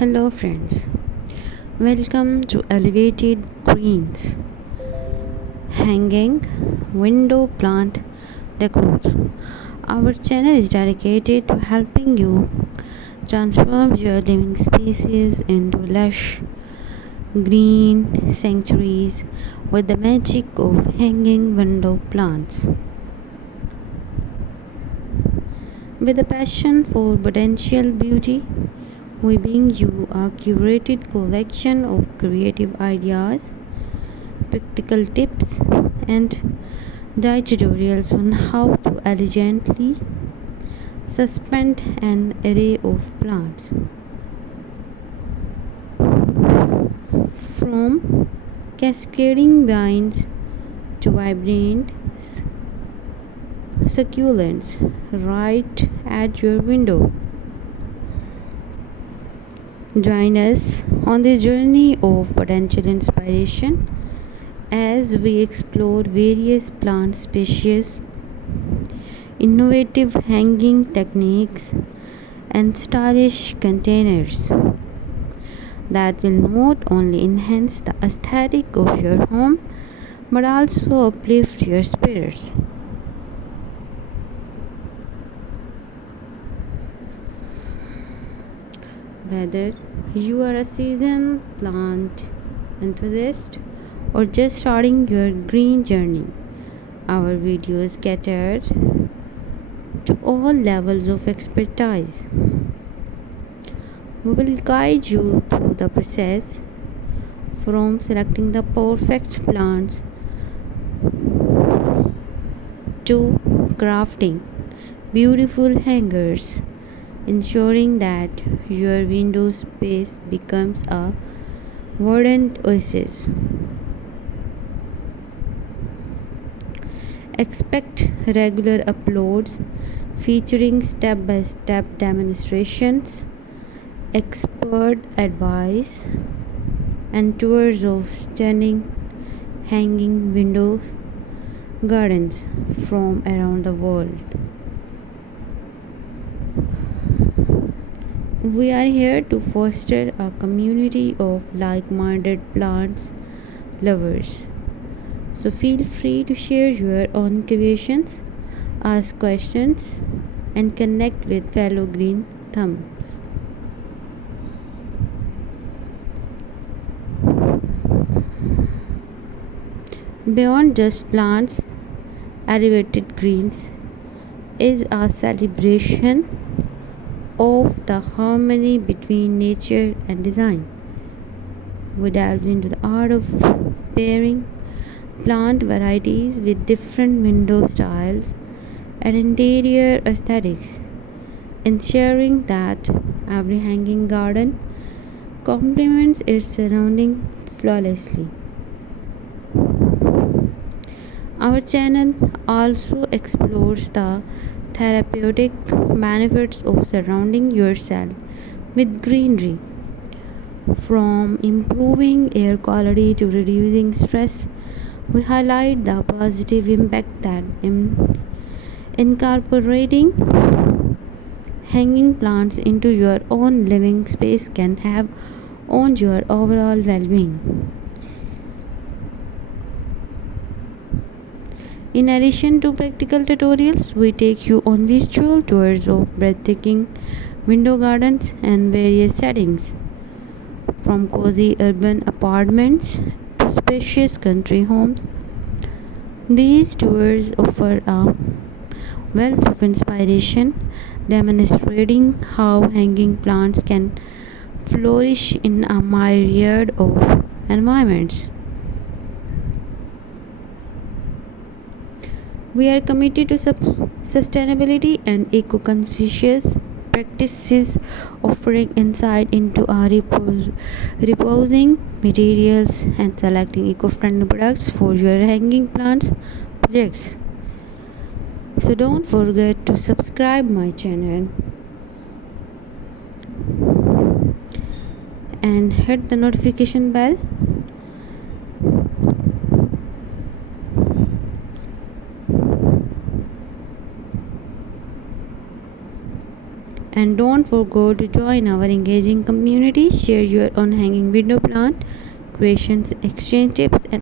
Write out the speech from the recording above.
Hello, friends. Welcome to Elevated Greens Hanging Window Plant Decor. Our channel is dedicated to helping you transform your living spaces into lush green sanctuaries with the magic of hanging window plants. With a passion for potential beauty, we bring you a curated collection of creative ideas, practical tips, and guide tutorials on how to elegantly suspend an array of plants. From cascading vines to vibrant succulents right at your window. Join us on this journey of potential inspiration as we explore various plant species, innovative hanging techniques, and stylish containers that will not only enhance the aesthetic of your home but also uplift your spirits. Whether you are a seasoned plant enthusiast or just starting your green journey, our videos cater to all levels of expertise. We will guide you through the process from selecting the perfect plants to crafting beautiful hangers, ensuring that your window space becomes a verdant oasis. Expect regular uploads featuring step by step demonstrations, expert advice, and tours of stunning hanging window gardens from around the world. We are here to foster a community of like minded plants lovers. So feel free to share your own creations, ask questions, and connect with fellow green thumbs. Beyond just plants, elevated greens is a celebration of the harmony between nature and design. We delve into the art of pairing plant varieties with different window styles and interior aesthetics, ensuring that every hanging garden complements its surrounding flawlessly. Our channel also explores the therapeutic benefits of surrounding yourself with greenery, from improving air quality to reducing stress. We highlight the positive impact that incorporating hanging plants into your own living space can have on your overall well-being. In addition to practical tutorials, we take you on visual tours of breathtaking window gardens and various settings, from cozy urban apartments to spacious country homes. These tours offer a wealth of inspiration, demonstrating how hanging plants can flourish in a myriad of environments. We are committed to sustainability and eco-conscious practices, offering insight into our reposing materials and selecting eco-friendly products for your hanging plants projects. So don't forget to subscribe my channel and hit the notification bell. And don't forget to join our engaging community, share your own hanging window plant creations, exchange tips, and